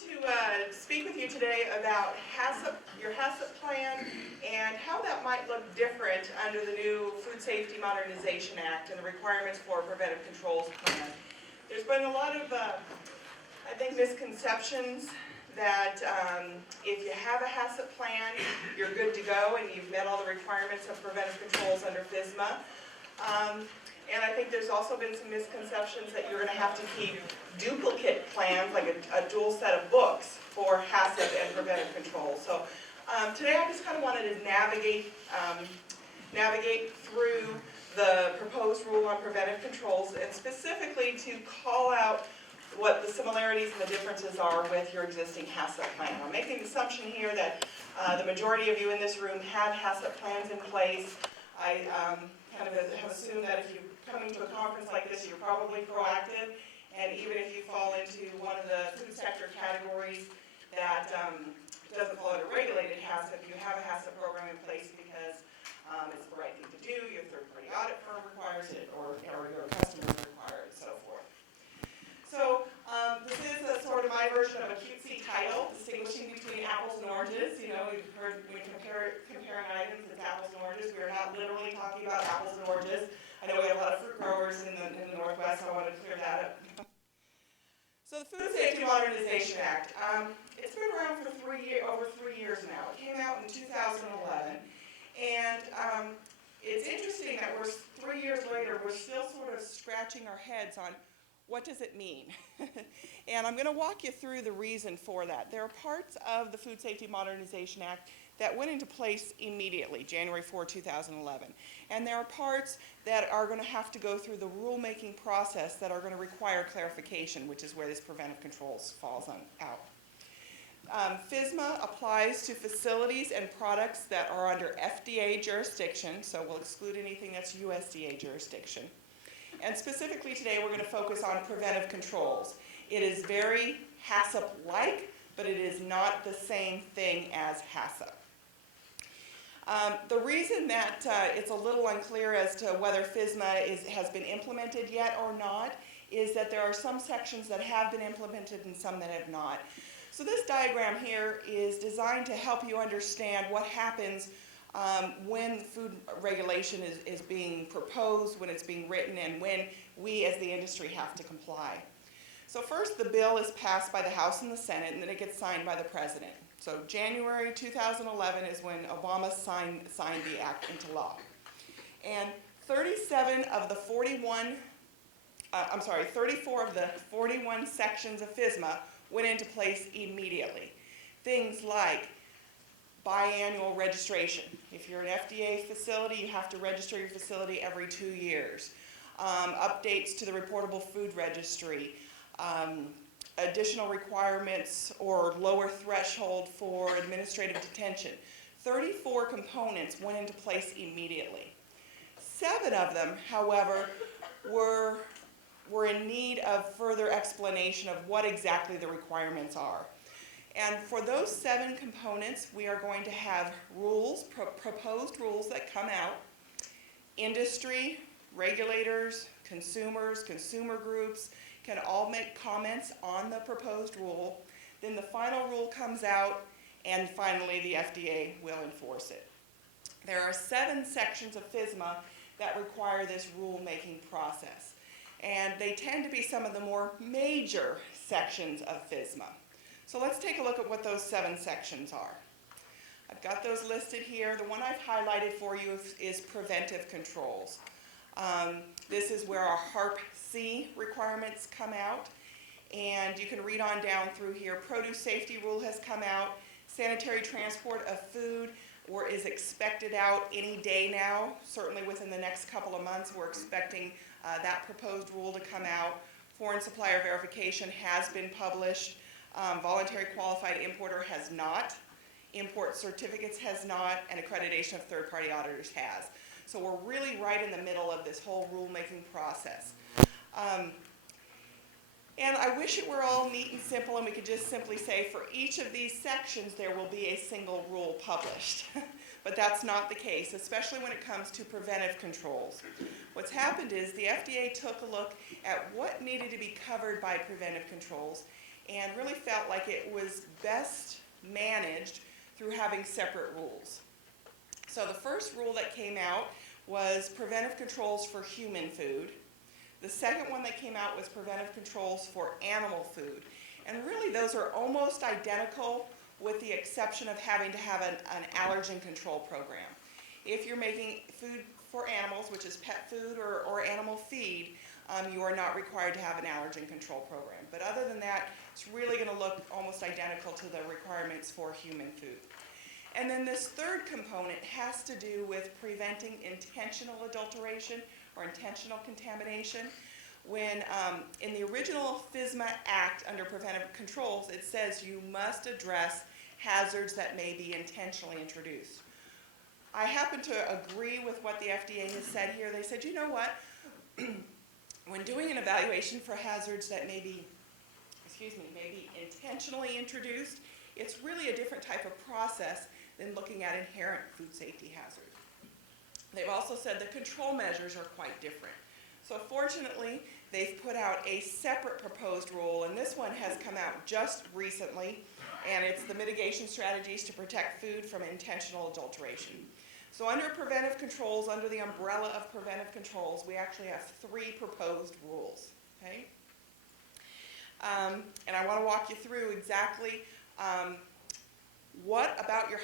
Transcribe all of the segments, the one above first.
to speak with you today about your HACCP plan and how that might look different under the new Food Safety Modernization Act and the requirements for a Preventive Controls plan. There's been a lot of, I think, misconceptions that if you have a HACCP plan, you're good to go and you've met all the requirements of Preventive Controls under FSMA. And I think there's also been some misconceptions that you're going to have to keep duplicate plans, like a dual set of books for HACCP and Preventive Control. So today I just kind of wanted to navigate through the proposed rule on Preventive Controls and specifically to call out what the similarities and the differences are with your existing HACCP plan. I'm making the assumption here that the majority of you in this room have HACCP plans in place. I kind of have assumed that if you're coming to a conference like this, you're probably proactive, and even if you fall into one of the food sector categories that doesn't fall under regulated HACCP, you have a HACCP program in place because it's the right thing to do, your third-party audit firm requires it, or your customers require it, and so forth. So this is a sort of my version of a cutesy title, distinguishing between apples and oranges. You know, we've heard when comparing items, it's apples and oranges. We're not literally talking about apples and oranges. I know we have a lot of fruit growers in the Northwest, so I wanted to clear that up. So the Food Safety Modernization Act, it's been around for over 3 years now. It came out in 2011, and it's interesting that we're 3 years later, we're still sort of scratching our heads on what does it mean? And I'm going to walk you through the reason for that. There are parts of the Food Safety Modernization Act that went into place immediately, January 4, 2011. And there are parts that are going to have to go through the rulemaking process that are going to require clarification, which is where this Preventive Controls falls out. FSMA applies to facilities and products that are under FDA jurisdiction, so we'll exclude anything that's USDA jurisdiction. And specifically today we're going to focus on preventive controls. It is very HACCP-like, but it is not the same thing as HACCP. The reason that it's a little unclear as to whether FSMA has been implemented yet or not is that there are some sections that have been implemented and some that have not. So this diagram here is designed to help you understand what happens when food regulation is being proposed, when it's being written, and when we as the industry have to comply. So first, the bill is passed by the House and the Senate, and then it gets signed by the President. So January 2011 is when Obama signed the act into law. And 34 of the 41 sections of FSMA went into place immediately. Things like biannual registration. If you're an FDA facility, you have to register your facility every 2 years. Updates to the reportable food registry. Additional requirements or lower threshold for administrative detention. 34 components went into place immediately. 7 of them, however, were in need of further explanation of what exactly the requirements are. And for those 7 components, we are going to have rules, proposed rules that come out. Industry, regulators, consumers, consumer groups can all make comments on the proposed rule. Then the final rule comes out, and finally the FDA will enforce it. There are 7 sections of FSMA that require this rulemaking process. And they tend to be some of the more major sections of FSMA. So let's take a look at what those 7 sections are. I've got those listed here. The one I've highlighted for you is Preventive Controls. This is where our HARPC requirements come out. And you can read on down through here. Produce safety rule has come out. Sanitary transport of food is expected out any day now. Certainly within the next couple of months, we're expecting that proposed rule to come out. Foreign supplier verification has been published. Voluntary qualified importer has not. Import certificates has not. And accreditation of third-party auditors has. So we're really right in the middle of this whole rulemaking process. And I wish it were all neat and simple and we could just simply say for each of these sections there will be a single rule published. But that's not the case, especially when it comes to preventive controls. What's happened is the FDA took a look at what needed to be covered by preventive controls and really felt like it was best managed through having separate rules. So the first rule that came out was preventive controls for human food. The second one that came out was preventive controls for animal food. And really those are almost identical with the exception of having to have an allergen control program. If you're making food for animals, which is pet food or animal feed, you are not required to have an allergen control program. But other than that, it's really going to look almost identical to the requirements for human food. And then this third component has to do with preventing intentional adulteration or intentional contamination. When in the original FSMA Act under Preventive Controls, it says you must address hazards that may be intentionally introduced. I happen to agree with what the FDA has said here. They said, you know what, when doing an evaluation for hazards that may be intentionally introduced, it's really a different type of process than looking at inherent food safety hazards. They've also said the control measures are quite different. So fortunately, they've put out a separate proposed rule, and this one has come out just recently, and it's the mitigation strategies to protect food from intentional adulteration. So under preventive controls, under the umbrella of preventive controls, we actually have 3 proposed rules, okay? And I want to walk you through exactly what about your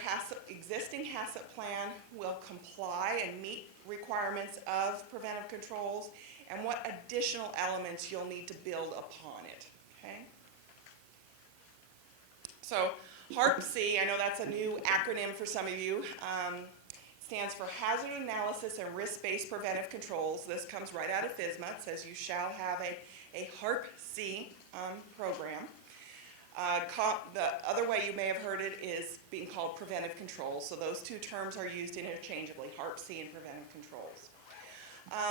existing HACCP plan will comply and meet requirements of preventive controls, and what additional elements you'll need to build upon it, okay? So HARPC, I know that's a new acronym for some of you, stands for Hazard Analysis and Risk-Based Preventive Controls. This comes right out of FSMA. It says you shall have a HARPC program. The other way you may have heard it is being called Preventive Controls. So those two terms are used interchangeably, HARPC and Preventive Controls.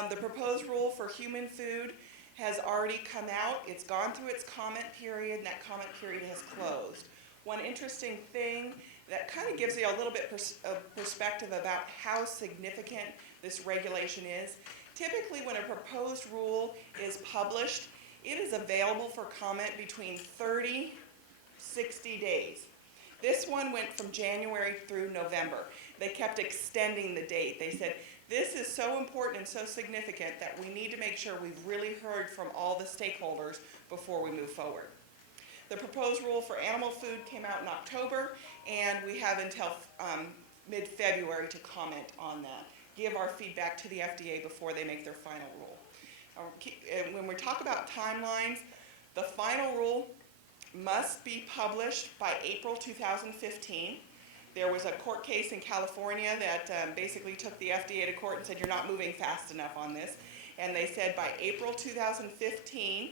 The proposed rule for human food has already come out. It's gone through its comment period, and that comment period has closed. One interesting thing that kind of gives you a little bit of perspective about how significant this regulation is. Typically, when a proposed rule is published, it is available for comment between 30 60 days. This one went from January through November. They kept extending the date. They said, this is so important and so significant that we need to make sure we've really heard from all the stakeholders before we move forward. The proposed rule for animal food came out in October, and we have until mid-February to comment on that, give our feedback to the FDA before they make their final rule. When we talk about timelines, the final rule must be published by April 2015. There was a court case in California that basically took the FDA to court and said, you're not moving fast enough on this. And they said by April 2015,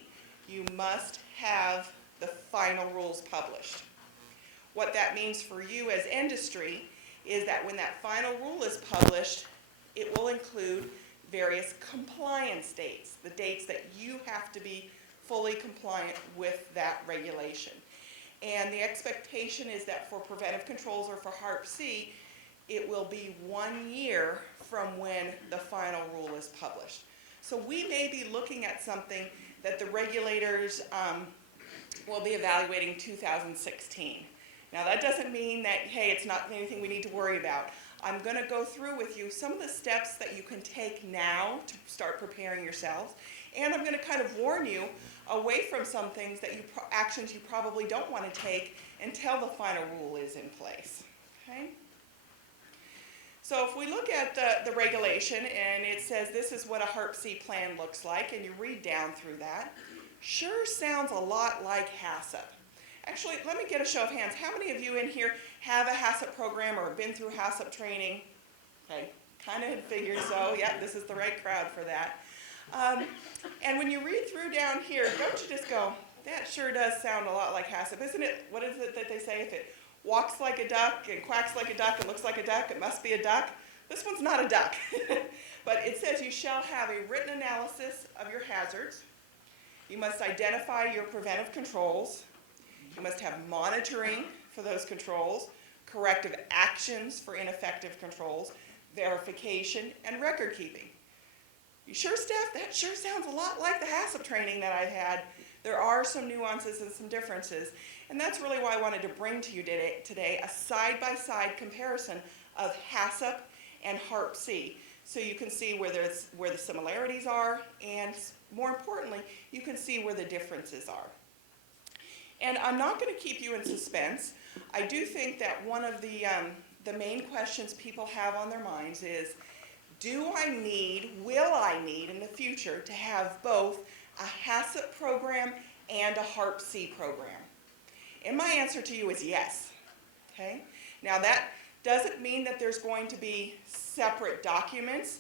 you must have the final rules published. What that means for you as industry is that when that final rule is published, it will include various compliance dates, the dates that you have to be fully compliant with that regulation. And the expectation is that for preventive controls or for HARPC, it will be 1 year from when the final rule is published. So we may be looking at something that the regulators will be evaluating 2016. Now that doesn't mean that, hey, it's not anything we need to worry about. I'm going to go through with you some of the steps that you can take now to start preparing yourselves. And I'm going to kind of warn you away from some things that actions you probably don't want to take until the final rule is in place. Okay? So if we look at the regulation and it says this is what a HARPC plan looks like, and you read down through that, sure sounds a lot like HACCP. Actually, let me get a show of hands. How many of you in here have a HACCP program or have been through HACCP training? Okay, kind of figured so. Yeah, this is the right crowd for that. And when you read through down here, don't you just go, that sure does sound a lot like HACCP, isn't it? What is it that they say? If it walks like a duck and quacks like a duck and looks like a duck, it must be a duck. This one's not a duck. But it says you shall have a written analysis of your hazards. You must identify your preventive controls. You must have monitoring for those controls, corrective actions for ineffective controls, verification, and record keeping. You sure, Steph? That sure sounds a lot like the HACCP training that I've had there are some nuances and some differences, and that's really why I wanted to bring to you today a side-by-side comparison of HACCP and HARPC, so you can see where the similarities are, and more importantly, you can see where the differences are. And I'm not going to keep you in suspense. I do think that one of the main questions people have on their minds is, will I need in the future to have both a HACCP program and a HARPC program? And my answer to you is yes. Okay? Now that doesn't mean that there's going to be separate documents.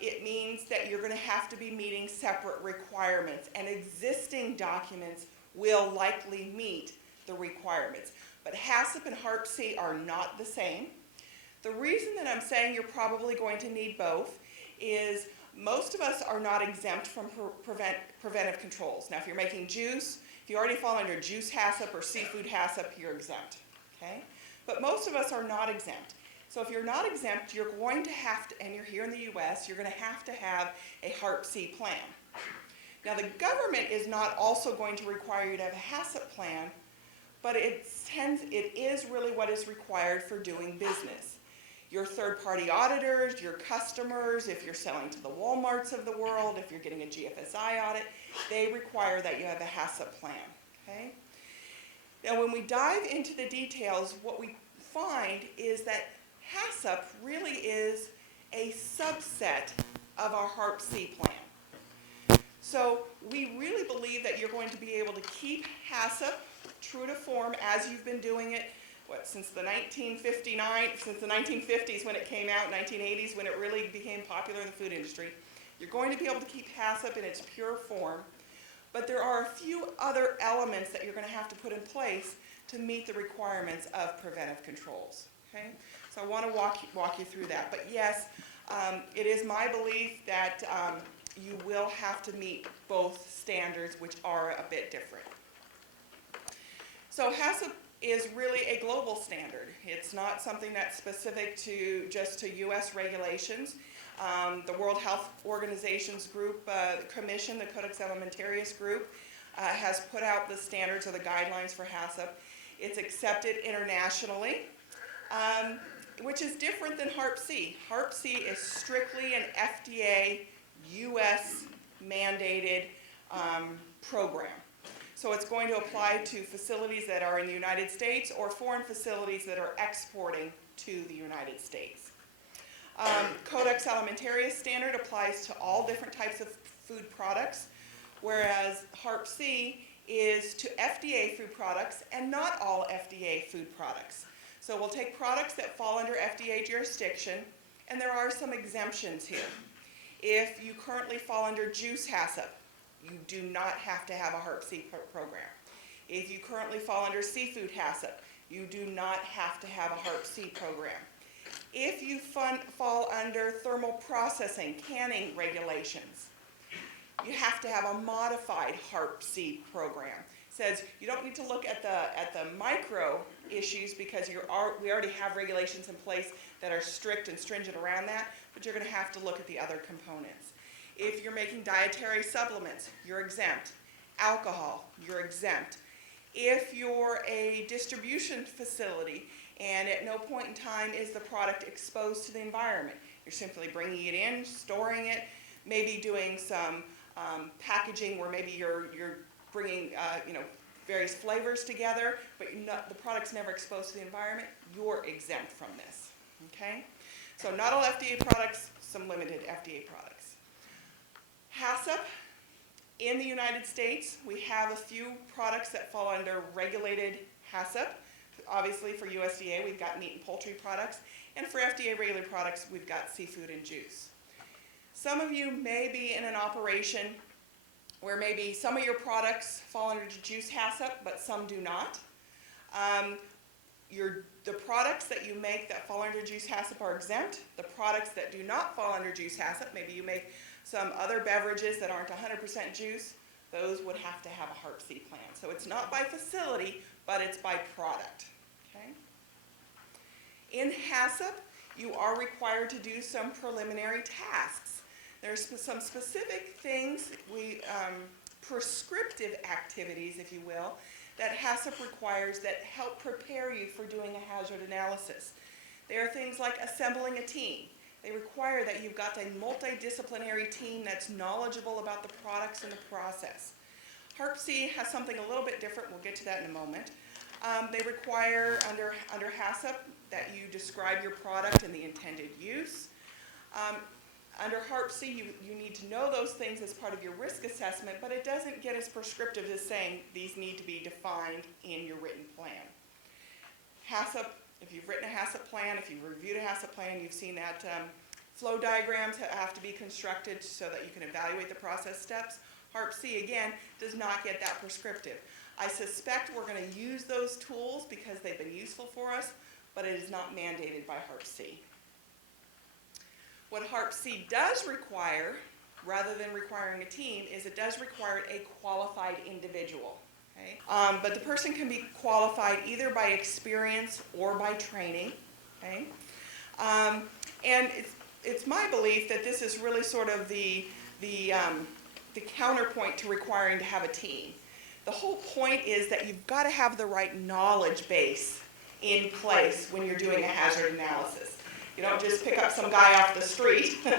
It means that you're going to have to be meeting separate requirements, and existing documents will likely meet the requirements. But HACCP and HARPC are not the same. The reason that I'm saying you're probably going to need both is most of us are not exempt from preventive controls. Now, if you're making juice, if you already fall under juice HACCP or seafood HACCP, you're exempt. Okay? But most of us are not exempt. So if you're not exempt, you're going to have to, and you're here in the U.S., you're going to have a HARPC plan. Now, the government is not also going to require you to have a HACCP plan, but it is really what is required for doing business. Your third-party auditors, your customers, if you're selling to the Walmarts of the world, if you're getting a GFSI audit, they require that you have a HACCP plan. Okay? Now, when we dive into the details, what we find is that HACCP really is a subset of our HARPC plan. So we really believe that you're going to be able to keep HACCP true to form as you've been doing it, since the 1950s when it came out, 1980s when it really became popular in the food industry. You're going to be able to keep HACCP in its pure form, but there are a few other elements that you're going to have to put in place to meet the requirements of preventive controls. Okay? So I want to walk you through that. But yes, it is my belief that you will have to meet both standards, which are a bit different. So HACCP is really a global standard. It's not something that's specific to just to U.S. regulations. The World Health Organization's group, the commission, the Codex Alimentarius group, has put out the standards or the guidelines for HACCP. It's accepted internationally, which is different than HARPC. HARPC is strictly an FDA, U.S. mandated program. So it's going to apply to facilities that are in the United States or foreign facilities that are exporting to the United States. Codex Alimentarius standard applies to all different types of food products, whereas HARPC is to FDA food products and not all FDA food products. So we'll take products that fall under FDA jurisdiction, and there are some exemptions here. If you currently fall under juice HACCP, you do not have to have a HARPC program. If you currently fall under seafood HACCP, you do not have to have a HARPC program. If you fall under thermal processing, canning regulations, you have to have a modified HARPC program. It says you don't need to look at the micro issues because we already have regulations in place that are strict and stringent around that, but you're going to have to look at the other components. If you're making dietary supplements, you're exempt. Alcohol, you're exempt. If you're a distribution facility and at no point in time is the product exposed to the environment, you're simply bringing it in, storing it, maybe doing some packaging where maybe you're bringing various flavors together, but the product's never exposed to the environment, you're exempt from this. Okay? So not all FDA products, some limited FDA products. HACCP, in the United States, we have a few products that fall under regulated HACCP. Obviously for USDA, we've got meat and poultry products, and for FDA regular products, we've got seafood and juice. Some of you may be in an operation where maybe some of your products fall under juice HACCP, but some do not. The products that you make that fall under juice HACCP are exempt. The products that do not fall under juice HACCP, maybe you make some other beverages that aren't 100% juice, those would have to have a HARPC plan. So it's not by facility, but it's by product. Okay? In HACCP, you are required to do some preliminary tasks. There's some specific things, prescriptive activities, if you will, that HACCP requires that help prepare you for doing a hazard analysis. There are things like assembling a team. They require that you've got a multidisciplinary team that's knowledgeable about the products and the process. HARPC has something a little bit different. We'll get to that in a moment. They require under HACCP that you describe your product and the intended use. Under HARPC, you need to know those things as part of your risk assessment, but it doesn't get as prescriptive as saying these need to be defined in your written plan. HACCP, if you've written a HACCP plan, if you've reviewed a HACCP plan, you've seen that flow diagrams have to be constructed so that you can evaluate the process steps. HARPC, again, does not get that prescriptive. I suspect we're going to use those tools because they've been useful for us, but it is not mandated by HARPC. What HARPC does require, rather than requiring a team, is it does require a qualified individual. Okay? But the person can be qualified either by experience or by training. Okay? And it's my belief that this is really sort of the counterpoint to requiring to have a team. The whole point is that you've got to have the right knowledge base in place when you're doing a hazard analysis. You don't just pick up some guy off the street to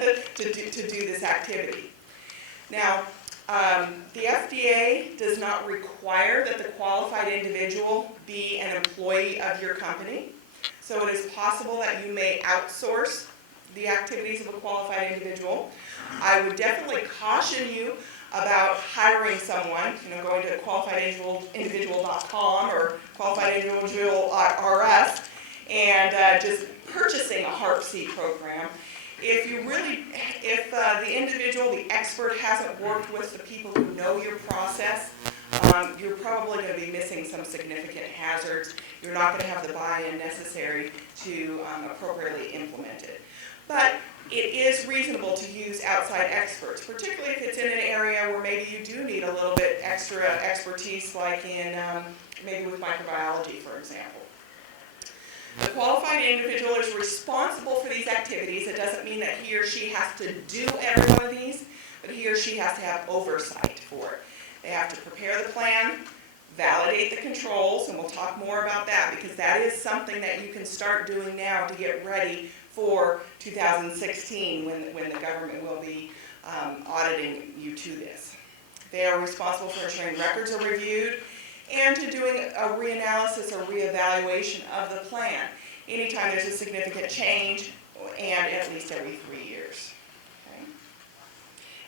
do this activity. Now, the FDA does not require that the qualified individual be an employee of your company. So it is possible that you may outsource the activities of a qualified individual. I would definitely caution you about hiring someone, going to qualifiedindividual.com or qualifiedindividual.rs and just purchasing a HARPC program. If the individual, the expert, hasn't worked with the people who know your process, you're probably going to be missing some significant hazards. You're not going to have the buy-in necessary to appropriately implement it. But it is reasonable to use outside experts, particularly if it's in an area where maybe you do need a little bit extra expertise, like in maybe with microbiology, for example. The qualified individual is responsible for these activities. It doesn't mean that he or she has to do every one of these, but he or she has to have oversight for it. They have to prepare the plan, validate the controls, and we'll talk more about that because that is something that you can start doing now to get ready for 2016 when the government will be auditing you to this. They are responsible for ensuring records are reviewed and to doing a reanalysis or reevaluation of the plan anytime there's a significant change and at least every 3 years. Okay.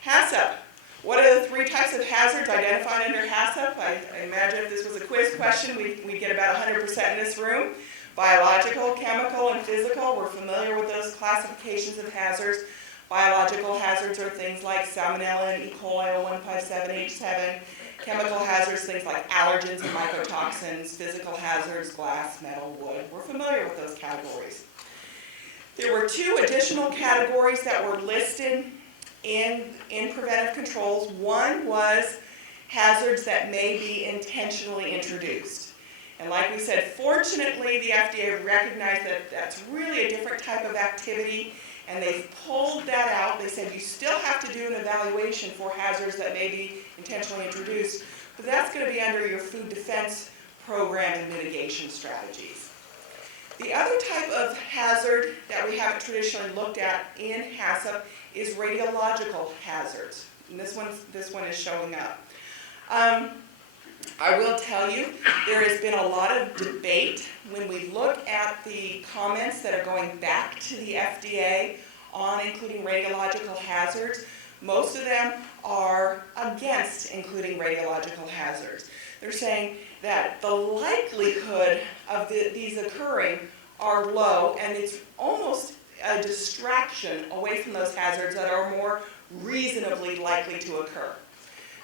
HACCP. What are the 3 types of hazards identified under HACCP? I imagine if this was a quiz question, we'd get about 100% in this room. Biological, chemical, and physical. We're familiar with those classifications of hazards. Biological hazards are things like Salmonella and E. coli 157H7. Chemical hazards, things like allergens and mycotoxins. Physical hazards, glass, metal, wood. We're familiar with those categories. There were 2 additional categories that were listed in preventive controls. One was hazards that may be intentionally introduced. And like we said, fortunately, the FDA recognized that that's really a different type of activity, and they've pulled that out. They said you still have to do an evaluation for hazards that may be intentionally introduced, but that's going to be under your food defense program and mitigation strategies. The other type of hazard that we haven't traditionally looked at in HACCP is radiological hazards, and this one is showing up. I will tell you, there has been a lot of debate when we look at the comments that are going back to the FDA on including radiological hazards. Most of them are against including radiological hazards. They're saying that the likelihood of these occurring are low, and it's almost a distraction away from those hazards that are more reasonably likely to occur.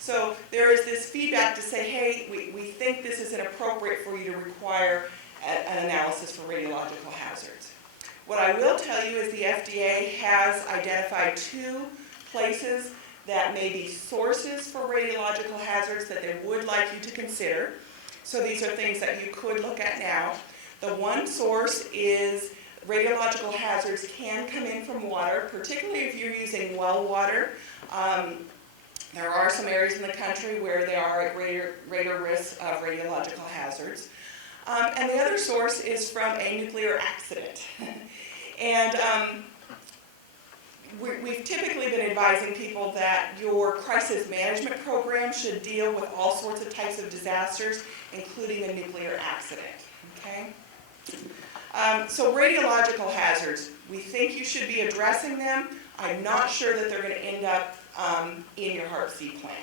So there is this feedback to say, hey, we think this is inappropriate for you to require an analysis for radiological hazards. What I will tell you is the FDA has identified 2 places that may be sources for radiological hazards that they would like you to consider. So these are things that you could look at now. The one source is radiological hazards can come in from water, particularly if you're using well water. There are some areas in the country where they are at greater risk of radiological hazards. And the other source is from a nuclear accident. And we've typically been advising people that your crisis management program should deal with all sorts of types of disasters, including a nuclear accident. Okay? So radiological hazards, we think you should be addressing them. I'm not sure that they're going to end up in your HARPC plan.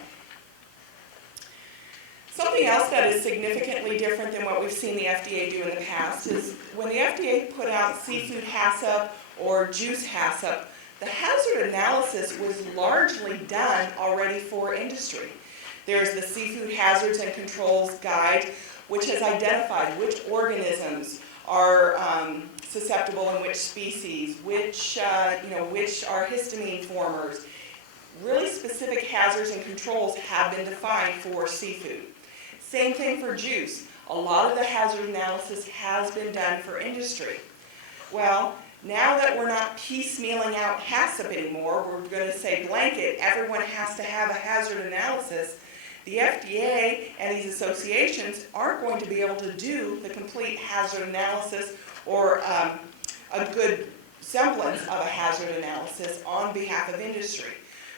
Something else that is significantly different than what we've seen the FDA do in the past is when the FDA put out seafood HACCP or juice HACCP, the hazard analysis was largely done already for industry. There's the Seafood Hazards and Controls Guide, which has identified which organisms are susceptible in which species, which are histamine formers. Really specific hazards and controls have been defined for seafood. Same thing for juice. A lot of the hazard analysis has been done for industry. Well, now that we're not piecemealing out HACCP anymore, we're going to say blanket, everyone has to have a hazard analysis. The FDA and these associations aren't going to be able to do the complete hazard analysis or a good semblance of a hazard analysis on behalf of industry.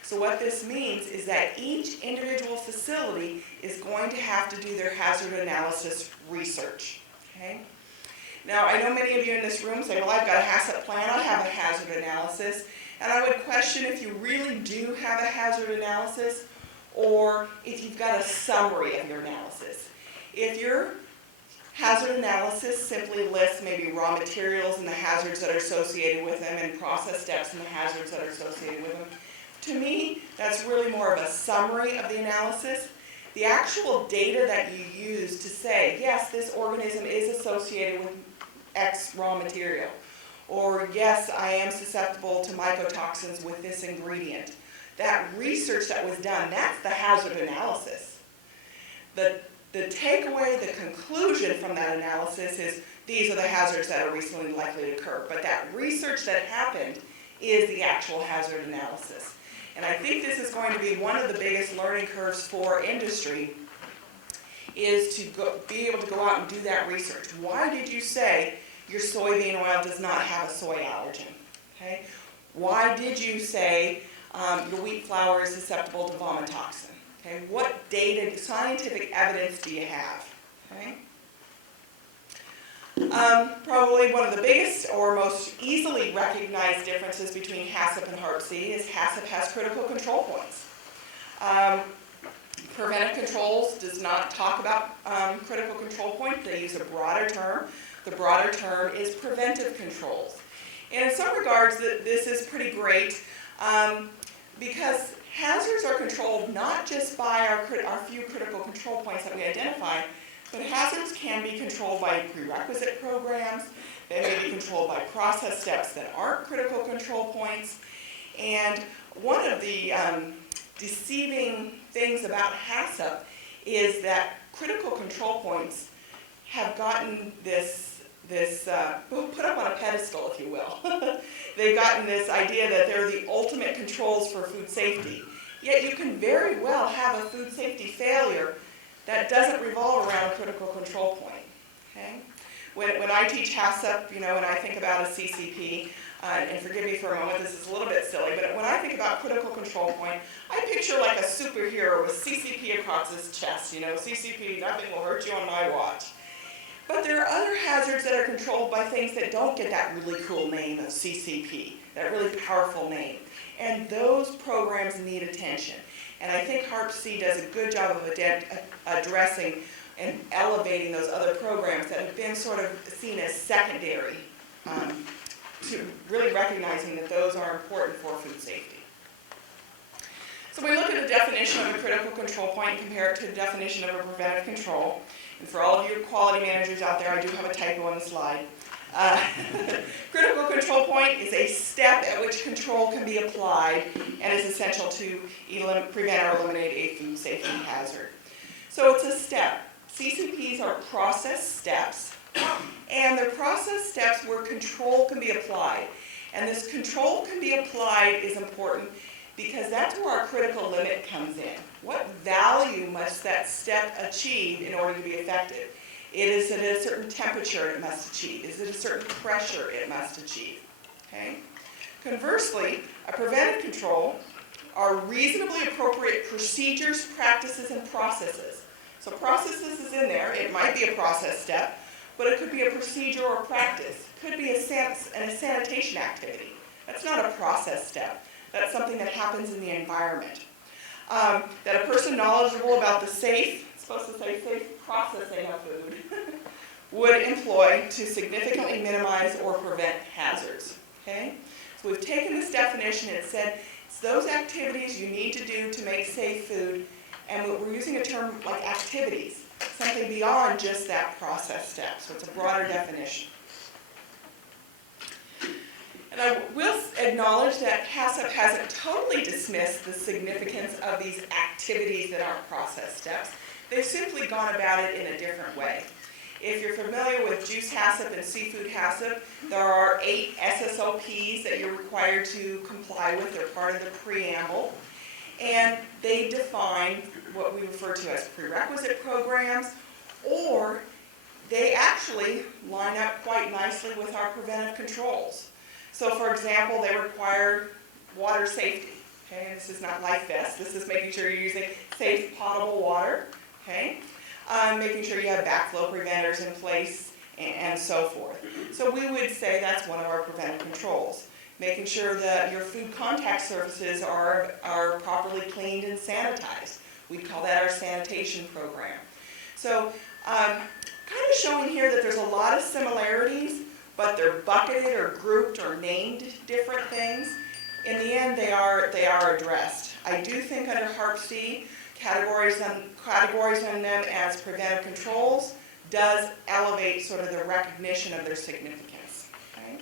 So what this means is that each individual facility is going to have to do their hazard analysis research. Okay? Now, I know many of you in this room say, well, I've got a HACCP plan, I have a hazard analysis, and I would question if you really do have a hazard analysis or if you've got a summary of your analysis. If your hazard analysis simply lists maybe raw materials and the hazards that are associated with them and process steps and the hazards that are associated with them, to me, that's really more of a summary of the analysis. The actual data that you use to say, yes, this organism is associated with X raw material, or yes, I am susceptible to mycotoxins with this ingredient. That research that was done, that's the hazard analysis. The takeaway, the conclusion from that analysis is these are the hazards that are recently likely to occur. But that research that happened is the actual hazard analysis. And I think this is going to be one of the biggest learning curves for industry, is to be able to go out and do that research. Why did you say your soybean oil does not have a soy allergen? Okay? Why did you say your wheat flour is susceptible to vomitoxin? Okay? What data, scientific evidence do you have? Okay? Probably one of the biggest or most easily recognized differences between HACCP and HARPC is HACCP has critical control points. Preventive Controls does not talk about critical control points. They use a broader term. The broader term is Preventive Controls. And in some regards, this is pretty great because hazards are controlled not just by our few critical control points that we identify, but hazards can be controlled by prerequisite programs. They may be controlled by process steps that aren't critical control points. And one of the deceiving things about HACCP is that critical control points have gotten this put up on a pedestal, if you will. They've gotten this idea that they're the ultimate controls for food safety. Yet you can very well have a food safety failure that doesn't revolve around a critical control point. Okay? When I teach HACCP, and I think about a CCP, and forgive me for a moment, this is a little bit silly, but when I think about critical control point, I picture like a superhero with CCP across his chest. CCP, nothing will hurt you on my watch. But there are other hazards that are controlled by things that don't get that really cool name of CCP, that really powerful name. And those programs need attention. And I think HARPC does a good job of addressing and elevating those other programs that have been sort of seen as secondary, to really recognizing that those are important for food safety. So we look at the definition of a critical control point and compare it to the definition of a preventive control. And for all of you quality managers out there, I do have a typo on the slide. Critical control point is a step at which control can be applied and is essential to prevent or eliminate a food safety hazard. So it's a step. CCPs are process steps, and they're process steps where control can be applied. And this control can be applied is important because that's where our critical limit comes in. What value must that step achieve in order to be effective? Is it a certain temperature it must achieve? Is it a certain pressure it must achieve? Okay? Conversely, a preventive control are reasonably appropriate procedures, practices, and processes. So processes is in there. It might be a process step, but it could be a procedure or practice. It could be a sanitation activity. That's not a process step. That's something that happens in the environment. That a person knowledgeable about the safe, it's supposed to say safe processing of food, would employ to significantly minimize or prevent hazards. Okay? So we've taken this definition and it said it's those activities you need to do to make safe food, and we're using a term like activities, something beyond just that process step. So it's a broader definition. And I will acknowledge that HACCP hasn't totally dismissed the significance of these activities that aren't process steps. They've simply gone about it in a different way. If you're familiar with juice HACCP and seafood HACCP, there are 8 SSOPs that you're required to comply with. They're part of the preamble. And they define what we refer to as prerequisite programs, or they actually line up quite nicely with our preventive controls. So for example, they require water safety. Okay, this is not life vest. This is making sure you're using safe potable water. Okay, making sure you have backflow preventers in place and so forth. So we would say that's one of our preventive controls. Making sure that your food contact surfaces are properly cleaned and sanitized. We call that our sanitation program. So kind of showing here that there's a lot of similarities, but they're bucketed or grouped or named different things. In the end, they are addressed. I do think under HARPC, categorizing them as preventive controls does elevate sort of the recognition of their significance. Okay?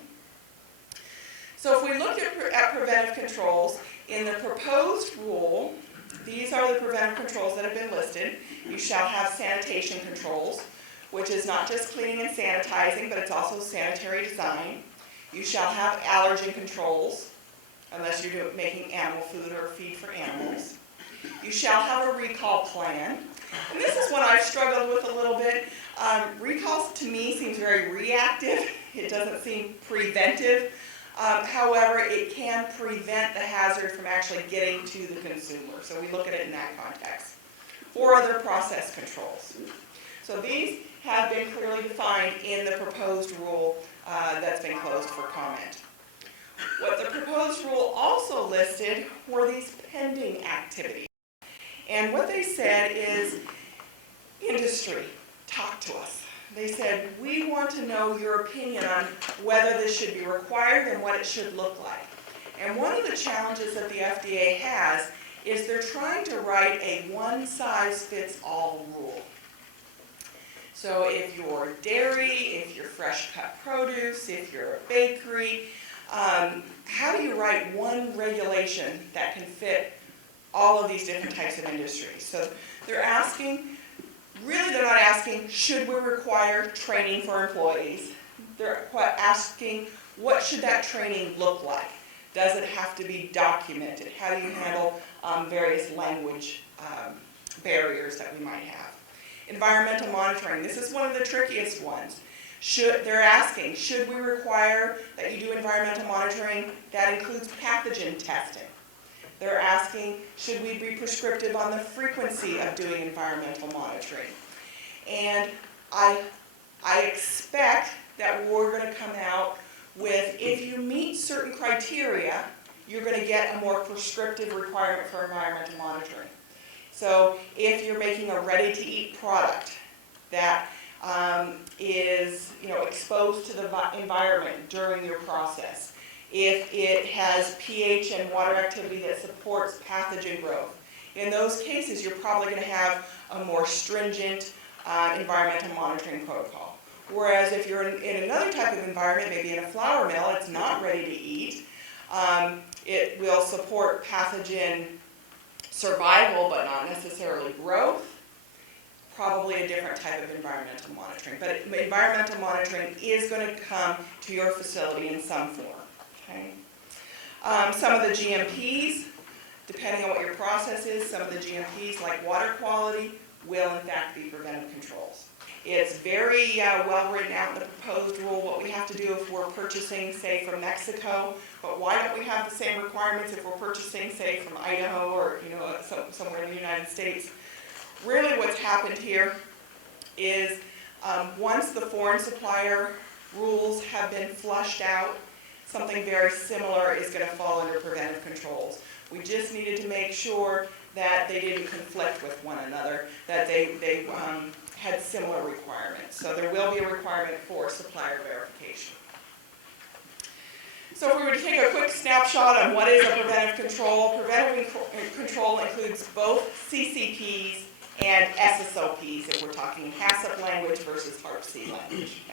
So if we look at preventive controls, in the proposed rule, these are the preventive controls that have been listed. You shall have sanitation controls, which is not just cleaning and sanitizing, but it's also sanitary design. You shall have allergen controls, unless you're making animal food or feed for animals. You shall have a recall plan. And this is one I've struggled with a little bit. Recalls to me seems very reactive. It doesn't seem preventive. However, it can prevent the hazard from actually getting to the consumer. So we look at it in that context. Or other process controls. So these have been clearly defined in the proposed rule that's been closed for comment. What the proposed rule also listed were these pending activities. And what they said is, industry, talk to us. They said, we want to know your opinion on whether this should be required and what it should look like. And one of the challenges that the FDA has is they're trying to write a one-size-fits-all rule. So if you're dairy, if you're fresh cut produce, if you're a bakery, how do you write one regulation that can fit all of these different types of industries? So they're asking, really they're not asking, should we require training for employees? They're asking, what should that training look like? Does it have to be documented? How do you handle various language barriers that we might have? Environmental monitoring, this is one of the trickiest ones. They're asking, should we require that you do environmental monitoring that includes pathogen testing? They're asking, should we be prescriptive on the frequency of doing environmental monitoring? And I expect that we're going to come out with, if you meet certain criteria, you're going to get a more prescriptive requirement for environmental monitoring. So if you're making a ready-to-eat product that is exposed to the environment during your process, if it has pH and water activity that supports pathogen growth, in those cases you're probably going to have a more stringent environmental monitoring protocol. Whereas if you're in another type of environment, maybe in a flour mill, it's not ready to eat, it will support pathogen survival but not necessarily growth, probably a different type of environmental monitoring. But environmental monitoring is going to come to your facility in some form. Okay? Some of the GMPs, depending on what your process is, some of the GMPs like water quality will in fact be preventive controls. It's very well written out in the proposed rule what we have to do if we're purchasing, say, from Mexico, but why don't we have the same requirements if we're purchasing, say, from Idaho or somewhere in the United States? Really what's happened here is once the foreign supplier rules have been flushed out, something very similar is going to fall under preventive controls. We just needed to make sure that they didn't conflict with one another, that they had similar requirements. So there will be a requirement for supplier verification. So if we were to take a quick snapshot on what is a preventive control includes both CCPs and SSOPs if we're talking HACCP language versus HARPC language.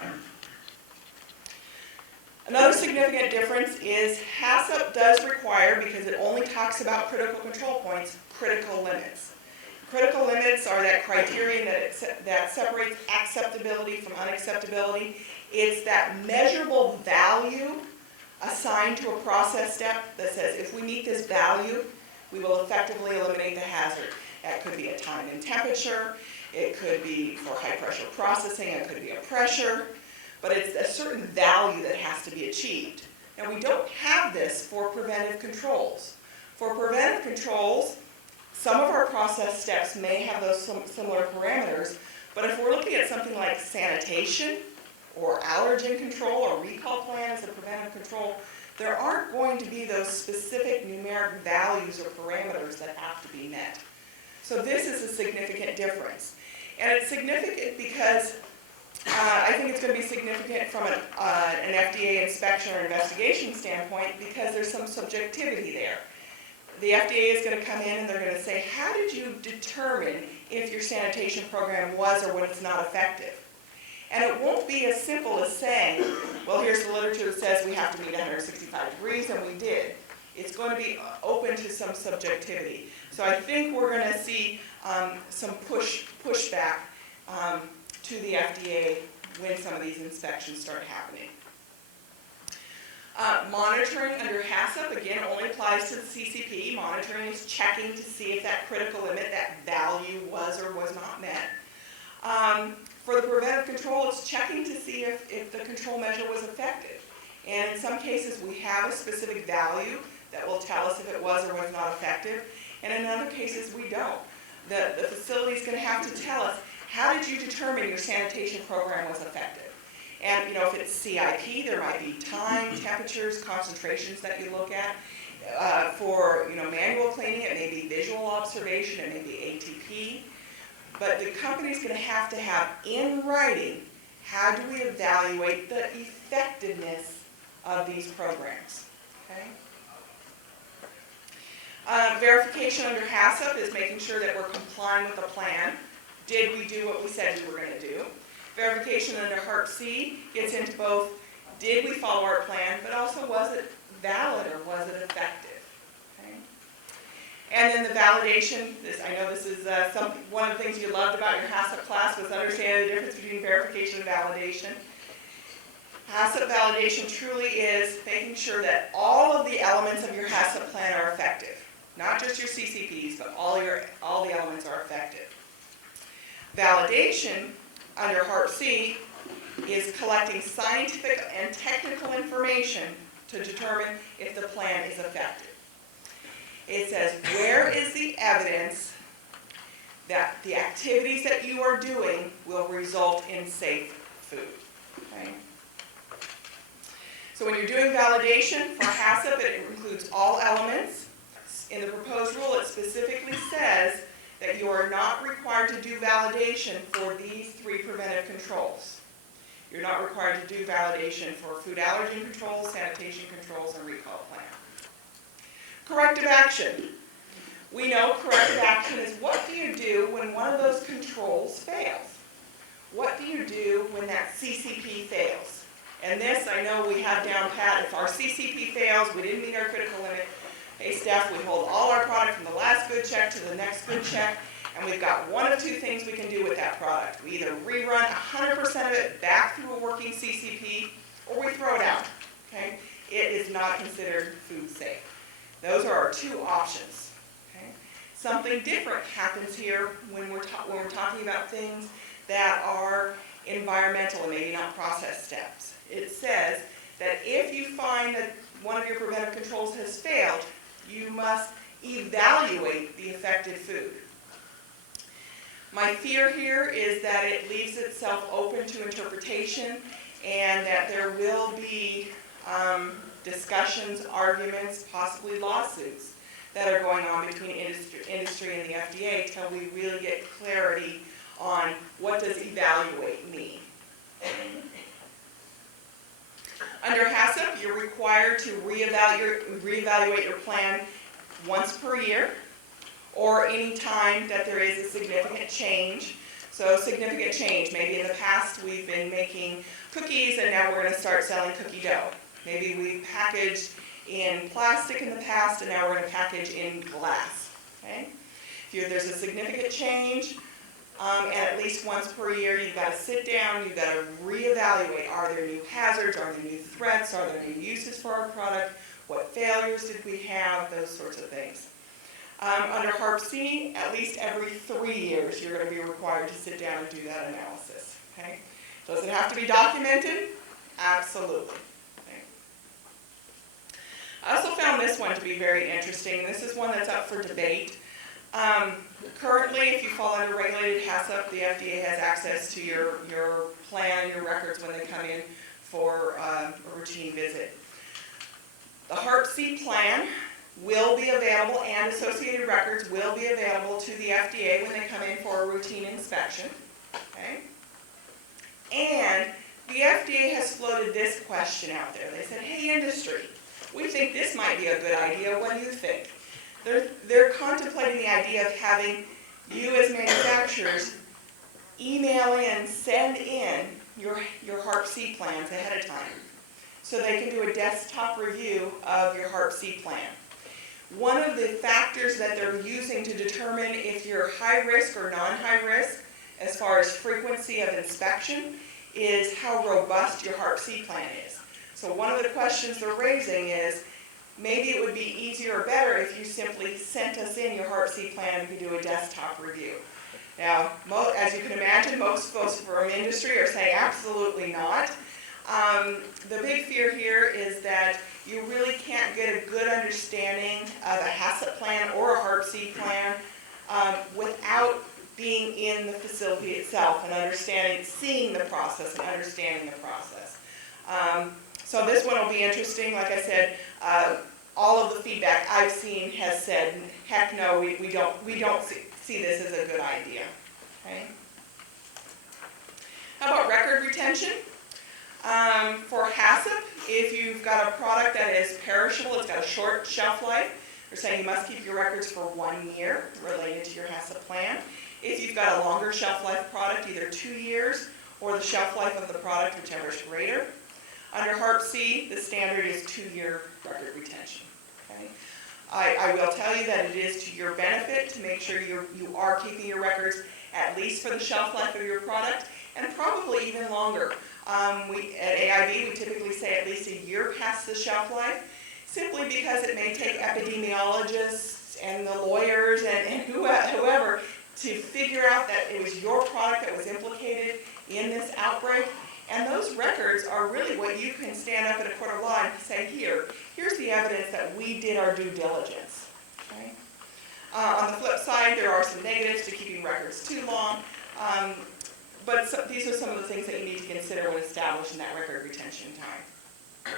Another significant difference is HACCP does require, because it only talks about critical control points, critical limits. Critical limits are that criterion that separates acceptability from unacceptability. It's that measurable value assigned to a process step that says if we meet this value, we will effectively eliminate the hazard. That could be a time and temperature, it could be for high pressure processing, it could be a pressure, but it's a certain value that has to be achieved. Now we don't have this for preventive controls. For preventive controls, some of our process steps may have those similar parameters, but if we're looking at something like sanitation or allergen control or recall plan as a preventive control, there aren't going to be those specific numeric values or parameters that have to be met. So this is a significant difference. And it's significant because I think it's going to be significant from an FDA inspection or investigation standpoint because there's some subjectivity there. The FDA is going to come in and they're going to say, how did you determine if your sanitation program was or was not effective? And it won't be as simple as saying, well, here's the literature that says we have to meet 165 degrees, and we did. It's going to be open to some subjectivity. So I think we're going to see some pushback to the FDA when some of these inspections start happening. Monitoring under HACCP, again, only applies to the CCP. Monitoring is checking to see if that critical limit, that value was or was not met. For the preventive control, it's checking to see if the control measure was effective. And in some cases, we have a specific value that will tell us if it was or was not effective. And in other cases, we don't. The facility is going to have to tell us, how did you determine your sanitation program was effective? And if it's CIP, there might be time, temperatures, concentrations that you look at. For manual cleaning, it may be visual observation, it may be ATP. But the company's going to have in writing, how do we evaluate the effectiveness of these programs? Okay? Verification under HACCP is making sure that we're complying with the plan. Did we do what we said we were going to do? Verification under HARPC gets into both, did we follow our plan, but also was it valid or was it effective? Okay. And then the validation, I know this is one of the things you loved about your HACCP class was understanding the difference between verification and validation. HACCP validation truly is making sure that all of the elements of your HACCP plan are effective. Not just your CCPs, but all the elements are effective. Validation under HARPC is collecting scientific and technical information to determine if the plan is effective. It says, where is the evidence that the activities that you are doing will result in safe food? Okay? So when you're doing validation for HACCP, it includes all elements. In the proposed rule, it specifically says that you are not required to do validation for these 3 preventive controls. You're not required to do validation for food allergen controls, sanitation controls, and recall plan. Corrective action. We know corrective action is what do you do when one of those controls fails? What do you do when that CCP fails? And this, I know we have down pat. If our CCP fails, we didn't meet our critical limit. Hey, staff, we hold all our product from the last good check to the next good check, and we've got one of 2 things we can do with that product. We either rerun 100% of it back through a working CCP, or we throw it out. Okay? It is not considered food safe. Those are our 2 options. Something different happens here when we're talking about things that are environmental and maybe not process steps. It says that if you find that one of your preventive controls has failed, you must evaluate the affected food. My fear here is that it leaves itself open to interpretation and that there will be discussions, arguments, possibly lawsuits that are going on between industry and the FDA until we really get clarity on what does evaluate mean. Under HACCP, you're required to reevaluate your plan once per year or any time that there is a significant change. So significant change, maybe in the past we've been making cookies and now we're going to start selling cookie dough. Maybe we packaged in plastic in the past and now we're going to package in glass. Okay? If there's a significant change, and at least once per year, you've got to sit down, you've got to reevaluate. Are there new hazards? Are there new threats? Are there new uses for our product? What failures did we have? Those sorts of things. Under HARPC, at least every 3 years, you're going to be required to sit down and do that analysis. Okay? Does it have to be documented? Absolutely. Okay. I also found this one to be very interesting. This is one that's up for debate. Currently, if you fall under regulated HACCP, the FDA has access to your plan, your records when they come in for a routine visit. The HARPC plan will be available and associated records will be available to the FDA when they come in for a routine inspection. Okay? And the FDA has floated this question out there. They said, hey industry, we think this might be a good idea. What do you think? They're contemplating the idea of having you as manufacturers email in, send in your HARPC plans ahead of time so they can do a desktop review of your HARPC plan. One of the factors that they're using to determine if you're high risk or non-high risk as far as frequency of inspection is how robust your HARPC plan is. So one of the questions they're raising is, maybe it would be easier or better if you simply sent us in your HARPC plan and we could do a desktop review. Now, as you can imagine, most folks from industry are saying absolutely not. The big fear here is that you really can't get a good understanding of a HACCP plan or a HARPC plan without being in the facility itself and seeing the process and understanding the process. So this one will be interesting. Like I said, all of the feedback I've seen has said, heck no, we don't see this as a good idea. Okay? How about record retention? For HACCP, if you've got a product that is perishable, it's got a short shelf life, they're saying you must keep your records for 1 year related to your HACCP plan. If you've got a longer shelf life product, either 2 years or the shelf life of the product, whichever is greater. Under HARPC, the standard is 2-year record retention. Okay? I will tell you that it is to your benefit to make sure you are keeping your records at least for the shelf life of your product, and probably even longer. At AIB, we typically say at least 1 year past the shelf life, simply because it may take epidemiologists and the lawyers and whoever to figure out that it was your product that was implicated in this outbreak. And those records are really what you can stand up in a court of law and say, here's the evidence that we did our due diligence. Okay? On the flip side, there are some negatives to keeping records too long, but these are some of the things that you need to consider when establishing that record retention time.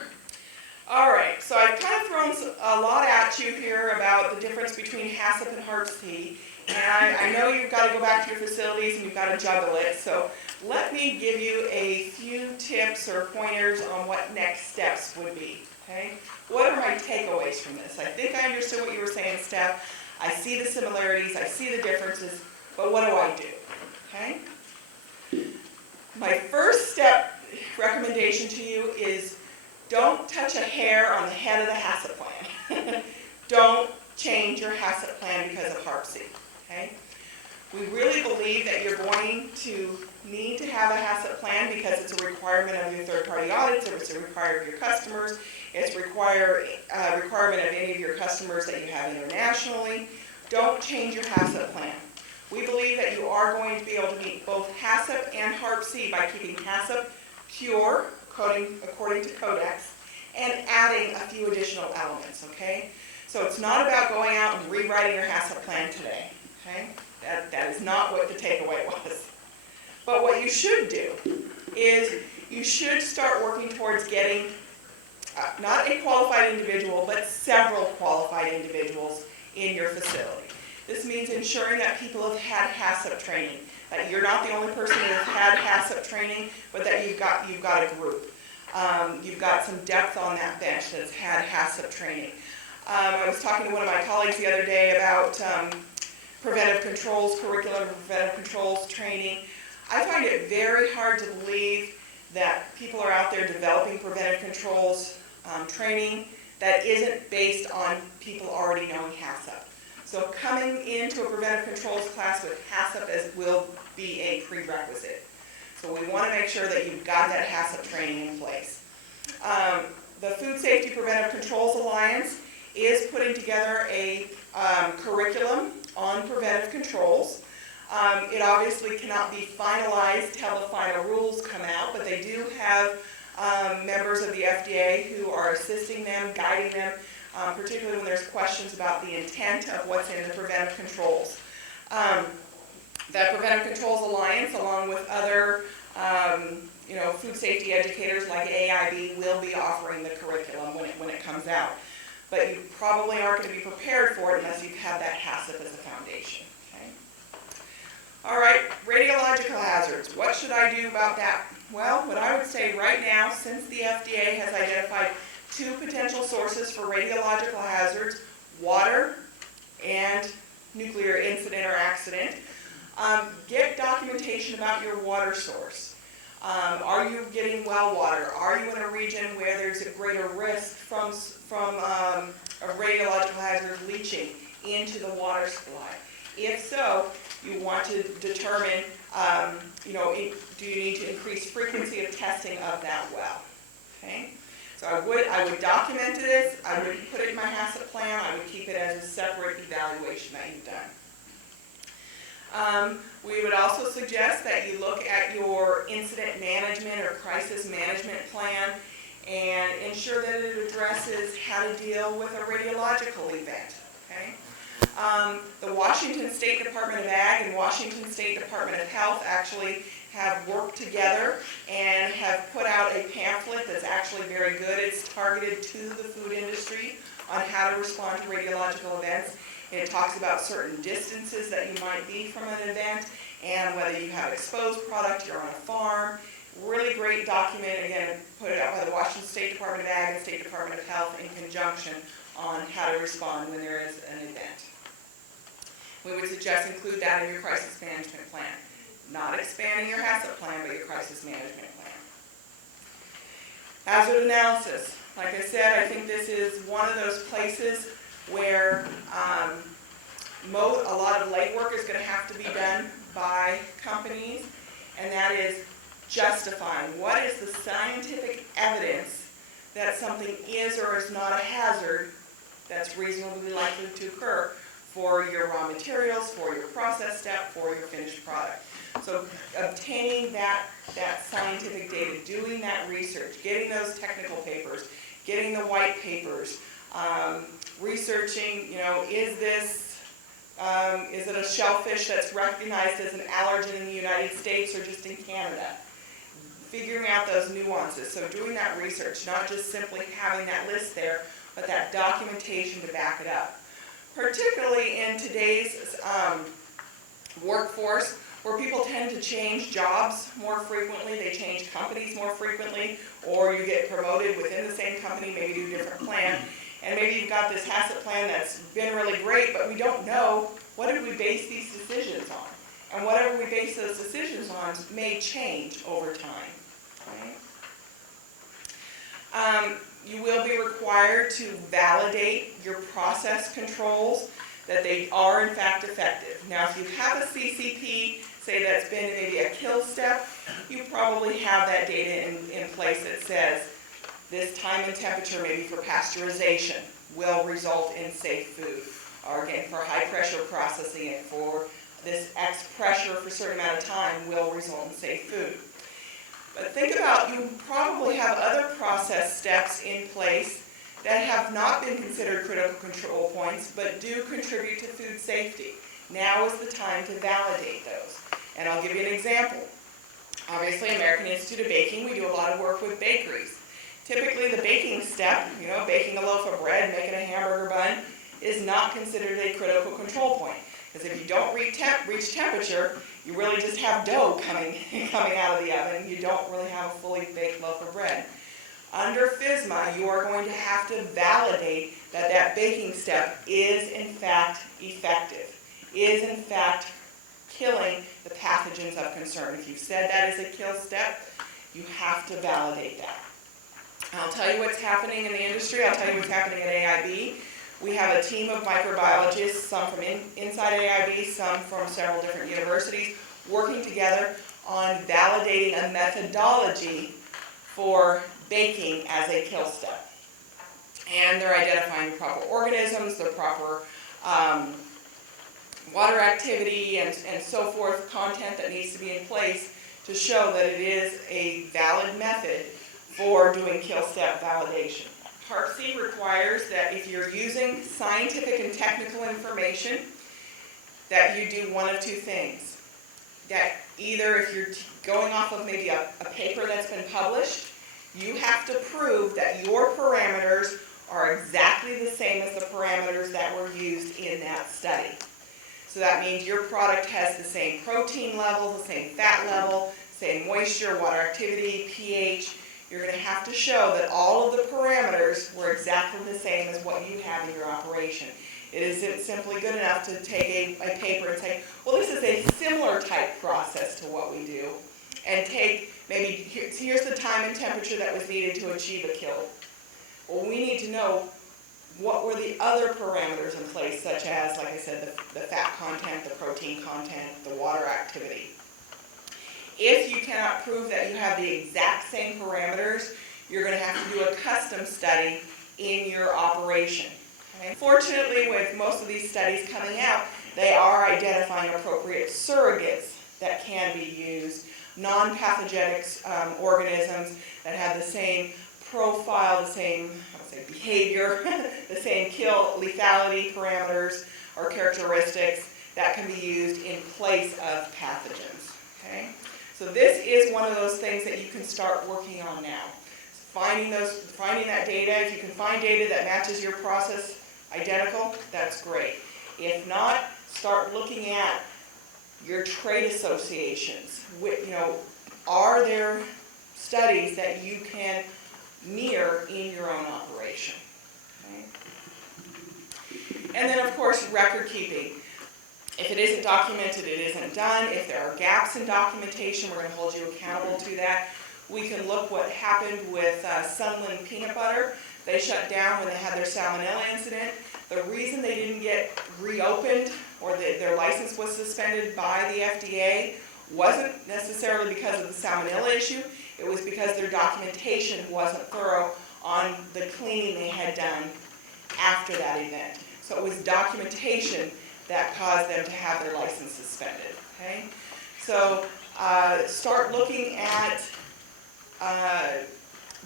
All right, so I've kind of thrown a lot at you here about the difference between HACCP and HARPC, and I know you've got to go back to your facilities and you've got to juggle it, so let me give you a few tips or pointers on what next steps would be. Okay? What are my takeaways from this? I think I understood what you were saying, Steph. I see the similarities, I see the differences, but what do I do? Okay? My first step recommendation to you is don't touch a hair on the head of the HACCP plan. Don't change your HACCP plan because of HARPC. Okay? We really believe that you're going to need to have a HACCP plan because it's a requirement of your third-party audits, it's a requirement of your customers, it's a requirement of any of your customers that you have internationally. don't change your HACCP plan. We believe that you are going to be able to meet both HACCP and HARPC by keeping HACCP pure, according to Codex, and adding a few additional elements, okay? So it's not about going out and rewriting your HACCP plan today, okay? That is not what the takeaway was. But what you should do is you should start working towards getting not a qualified individual, but several qualified individuals in your facility. This means ensuring that people have had HACCP training, that you're not the only person who has had HACCP training, but that you've got a group. You've got some depth on that bench that's had HACCP training. I was talking to one of my colleagues the other day about Preventive Controls curriculum, Preventive Controls training. I find it very hard to believe that people are out there developing Preventive Controls training that isn't based on people already knowing HACCP. So coming into a Preventive Controls class with HACCP will be a prerequisite. So we want to make sure that you've got that HACCP training in place. The Food Safety Preventive Controls Alliance is putting together a curriculum on preventive controls. It obviously cannot be finalized till the final rules come out, but they do have members of the FDA who are assisting them, guiding them, particularly when there's questions about the intent of what's in the preventive controls. The Preventive Controls Alliance, along with other food safety educators like AIB, will be offering the curriculum when it comes out. But you probably aren't going to be prepared for it unless you've had that HACCP as a foundation. Okay? All right, radiological hazards. What should I do about that? Well, what I would say right now, since the FDA has identified 2 potential sources for radiological hazards, water and nuclear incident or accident, get documentation about your water source. Are you getting well water? Are you in a region where there's a greater risk from a radiological hazard leaching into the water supply? If so, you want to determine, do you need to increase frequency of testing of that well? Okay. So I would document this. I would put it in my HACCP plan. I would keep it as a separate evaluation that you've done. We would also suggest that you look at your incident management or crisis management plan and ensure that it addresses how to deal with a radiological event. Okay? The Washington State Department of Ag and Washington State Department of Health actually have worked together and have put out a pamphlet that's actually very good. It's targeted to the food industry on how to respond to radiological events. It talks about certain distances that you might be from an event and whether you have exposed product, you're on a farm. Really great document, again, put out by the Washington State Department of Ag and State Department of Health in conjunction on how to respond when there is an event. We would suggest include that in your crisis management plan. Not expanding your HACCP plan, but your crisis management plan. Hazard analysis. Like I said, I think this is one of those places where a lot of legwork is going to have to be done by companies, and that is justifying what is the scientific evidence that something is or is not a hazard that's reasonably likely to occur for your raw materials, for your process step, for your finished product. So obtaining that scientific data, doing that research, getting those technical papers, getting the white papers, researching, is it a shellfish that's recognized as an allergen in the United States or just in Canada? Figuring out those nuances. So doing that research, not just simply having that list there, but that documentation to back it up. Particularly in today's workforce, where people tend to change jobs more frequently, they change companies more frequently, or you get promoted within the same company, maybe do a different plan, and maybe you've got this HACCP plan that's been really great, but we don't know what did we base these decisions on. And whatever we base those decisions on may change over time. Okay? You will be required to validate your process controls, that they are in fact effective. Now, if you have a CCP, say that's been maybe a kill step, you probably have that data in place that says this time and temperature, maybe for pasteurization, will result in safe food. or again, for high pressure processing it for this X pressure for a certain amount of time will result in safe food. But think about, you probably have other process steps in place that have not been considered critical control points, but do contribute to food safety. Now is the time to validate those. And I'll give you an example. Obviously, American Institute of Baking, we do a lot of work with bakeries. Typically, the baking step, baking a loaf of bread, making a hamburger bun, is not considered a critical control point. Because if you don't reach temperature, you really just have dough coming out of the oven. You don't really have a fully baked loaf of bread. Under FSMA, you are going to have to validate that that baking step is in fact effective, is in fact killing the pathogens of concern. If you've said that is a kill step, you have to validate that. I'll tell you what's happening in the industry. I'll tell you what's happening at AIB. We have a team of microbiologists, some from inside AIB, some from several different universities, working together on validating a methodology for baking as a kill step. And they're identifying the proper organisms, the proper water activity, and so forth, content that needs to be in place to show that it is a valid method for doing kill step validation. HARPC requires that if you're using scientific and technical information, that you do one of two things. That either if you're going off of maybe a paper that's been published, you have to prove that your parameters are exactly the same as the parameters that were used in that study. So that means your product has the same protein level, the same fat level, same moisture, water activity, pH. You're going to have to show that all of the parameters were exactly the same as what you have in your operation. It isn't simply good enough to take a paper and say, well, this is a similar type process to what we do, and take maybe, here's the time and temperature that was needed to achieve a kill. Well, we need to know what were the other parameters in place, such as, like I said, the fat content, the protein content, the water activity. If you cannot prove that you have the exact same parameters, you're going to have to do a custom study in your operation. Okay? Fortunately, with most of these studies coming out, they are identifying appropriate surrogates that can be used, non-pathogenic organisms that have the same profile, the same behavior, the same kill lethality parameters or characteristics that can be used in place of pathogens. Okay? So this is one of those things that you can start working on now. Finding that data. If you can find data that matches your process identical, that's great. If not, start looking at your trade associations. Are there studies that you can mirror in your own operation? Okay. And then, of course, record keeping. If it isn't documented, it isn't done. If there are gaps in documentation, we're going to hold you accountable to that. We can look what happened with Sunland peanut butter. They shut down when they had their salmonella incident. The reason they didn't get reopened or their license was suspended by the FDA wasn't necessarily because of the salmonella issue. It was because their documentation wasn't thorough on the cleaning they had done after that event. So it was documentation that caused them to have their license suspended. Okay? So start looking at,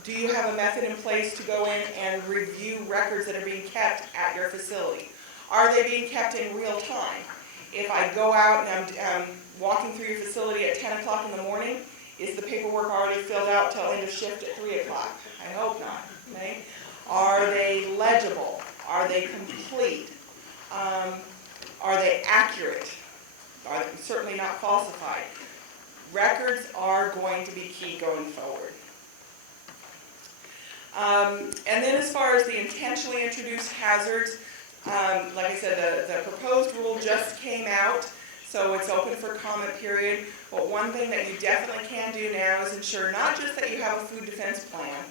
do you have a method in place to go in and review records that are being kept at your facility? Are they being kept in real time? If I go out and I'm walking through your facility at 10 o'clock in the morning, is the paperwork already filled out till end of shift at 3 o'clock? I hope not. Okay? Are they legible? Are they complete? Are they accurate? Are they certainly not falsified? Records are going to be key going forward. And then as far as the intentionally introduced hazards, like I said, the proposed rule just came out, so it's open for comment period. But one thing that you definitely can do now is ensure not just that you have a food defense plan,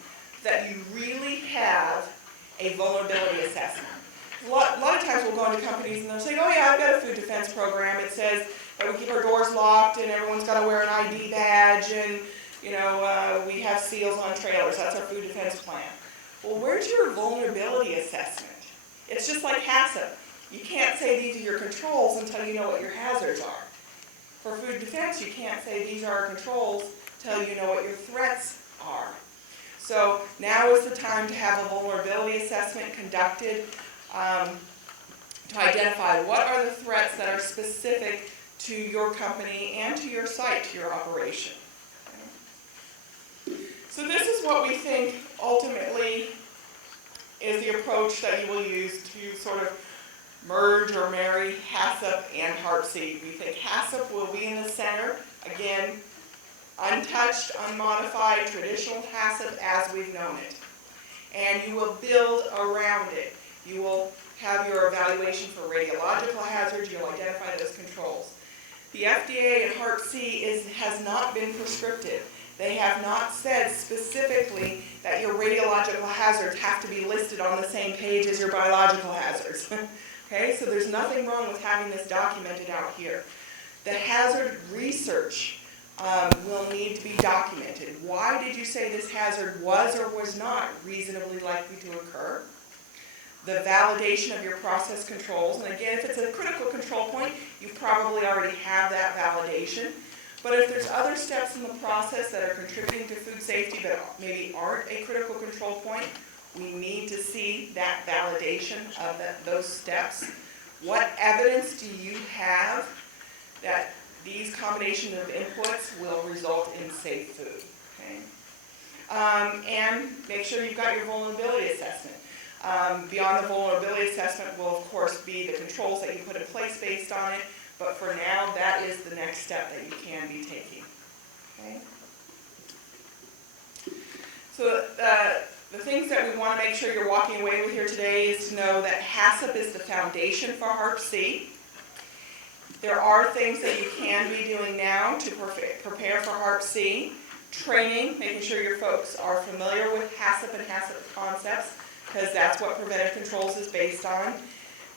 that you really have a vulnerability assessment. A lot of times we'll go into companies and they'll say, oh yeah, I've got a food defense program. It says that we keep our doors locked and everyone's got to wear an ID badge and we have seals on trailers. That's our food defense plan. Well, where's your vulnerability assessment? It's just like HACCP. You can't say these are your controls until you know what your hazards are. For food defense, you can't say these are our controls until you know what your threats are. So now is the time to have a vulnerability assessment conducted to identify what are the threats that are specific to your company and to your site, to your operation. So this is what we think ultimately is the approach that you will use to sort of merge or marry HACCP and HARPC. We think HACCP will be in the center, again, untouched, unmodified, traditional HACCP as we've known it. And you will build around it. You will have your evaluation for radiological hazards, you'll identify those controls. The FDA and HARPC has not been prescriptive. They have not said specifically that your radiological hazards have to be listed on the same page as your biological hazards. Okay, so there's nothing wrong with having this documented out here. The hazard research will need to be documented. Why did you say this hazard was or was not reasonably likely to occur? The validation of your process controls, and again, if it's a critical control point, you probably already have that validation. But if there's other steps in the process that are contributing to food safety but maybe aren't a critical control point, we need to see that validation of those steps. What evidence do you have that these combination of inputs will result in safe food? Okay? And make sure you've got your vulnerability assessment. Beyond the vulnerability assessment will, of course, be the controls that you put in place based on it. But for now, that is the next step that you can be taking. Okay? So the things that we want to make sure you're walking away with here today is to know that HACCP is the foundation for HARPC. There are things that you can be doing now to prepare for HARPC. Training, making sure your folks are familiar with HACCP and HACCP concepts, because that's what Preventive Controls is based on.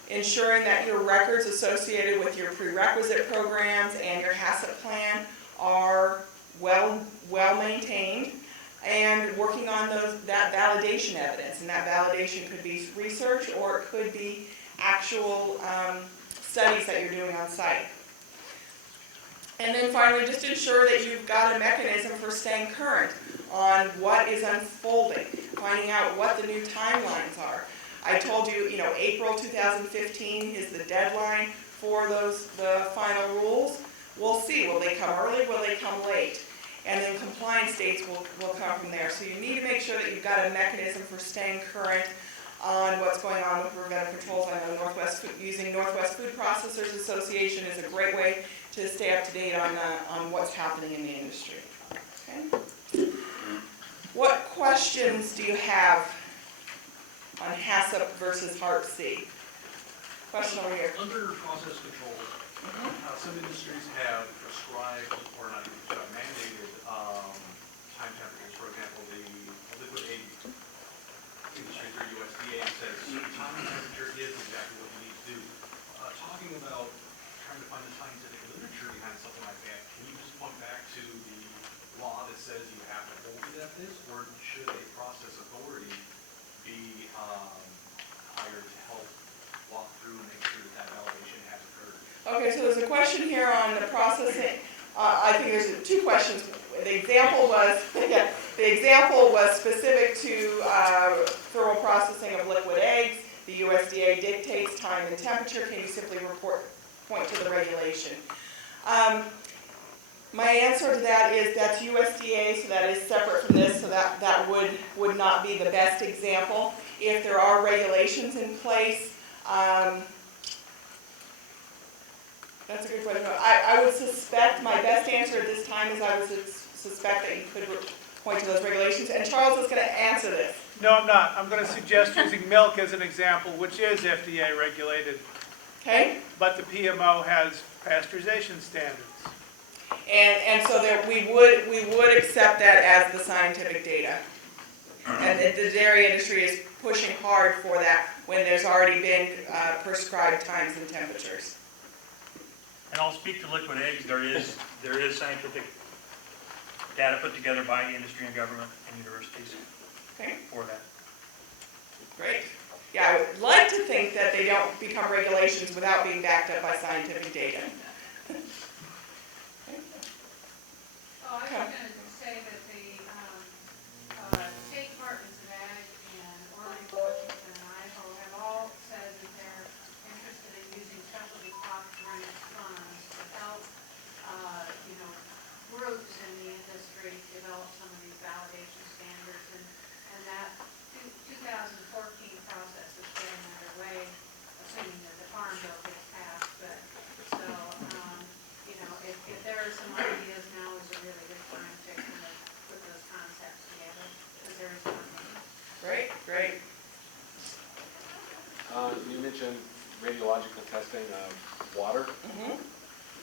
Ensuring that your records associated with your prerequisite programs and your HACCP plan are well maintained, and working on that validation evidence. And that validation could be research or it could be actual studies that you're doing on site. And then finally, just ensure that you've got a mechanism for staying current on what is unfolding, finding out what the new timelines are. I told you, April 2015 is the deadline for the final rules. We'll see. Will they come early? Will they come late? And then compliance dates will come from there. So you need to make sure that you've got a mechanism for staying current on what's going on with preventive controls. I know using Northwest Food Processors Association is a great way to stay up to date on what's happening in the industry. Okay? What questions do you have on HACCP versus HARPC? Question over here. Under process controls, some industries have prescribed or not mandated time temperatures. For example, the liquid egg industry through USDA says time temperature is exactly what you need to do. Talking about trying to find the scientific literature behind something like that, can you just point back to the law that says you have to hold it at this, or should a process authority be hired to help walk through and make sure that validation has occurred? Okay, so there's a question here on the processing. I think there's two questions. The example was specific to thermal processing of liquid eggs. The USDA dictates time and temperature. Can you simply point to the regulation? My answer to that is that's USDA, so that is separate from this, so that would not be the best example. If there are regulations in place, that's a good question. I would suspect, my best answer at this time is I would suspect that you could point to those regulations, and Charles is going to answer this. No, I'm not. I'm going to suggest using milk as an example, which is FDA regulated. Okay. But the PMO has pasteurization standards. And so that we would accept that as the scientific data. And the dairy industry is pushing hard for that when there's already been prescribed times and temperatures. And I'll speak to liquid eggs. There is scientific data put together by industry and government and universities Okay. for that. Great. Yeah, I would like to think that they don't become regulations without being backed up by scientific data. Oh, I was going to say that the state departments of Ag and Oregon, Washington, and Idaho have all said that they're interested in using specialty crop grant funds to help, groups in the industry develop some of these validation standards, and that 2014 process is getting underway, assuming that the Farm Bill gets passed. But so, if there are some ideas, now is a really good time to kind of put those concepts together, because there is something. Great, great. You mentioned radiological testing of water. Mhm.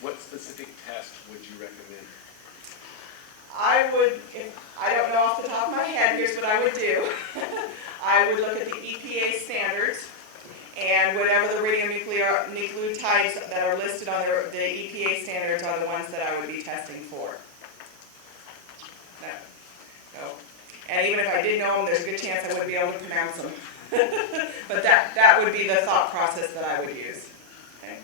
What specific test would you recommend? I would, I don't know off the top of my head, here's what I would do. I would look at the EPA standards, and whatever the radionucleotides that are listed on the EPA standards are the ones that I would be testing for. No. And even if I did know them, there's a good chance I wouldn't be able to pronounce them. But that would be the thought process that I would use. Okay.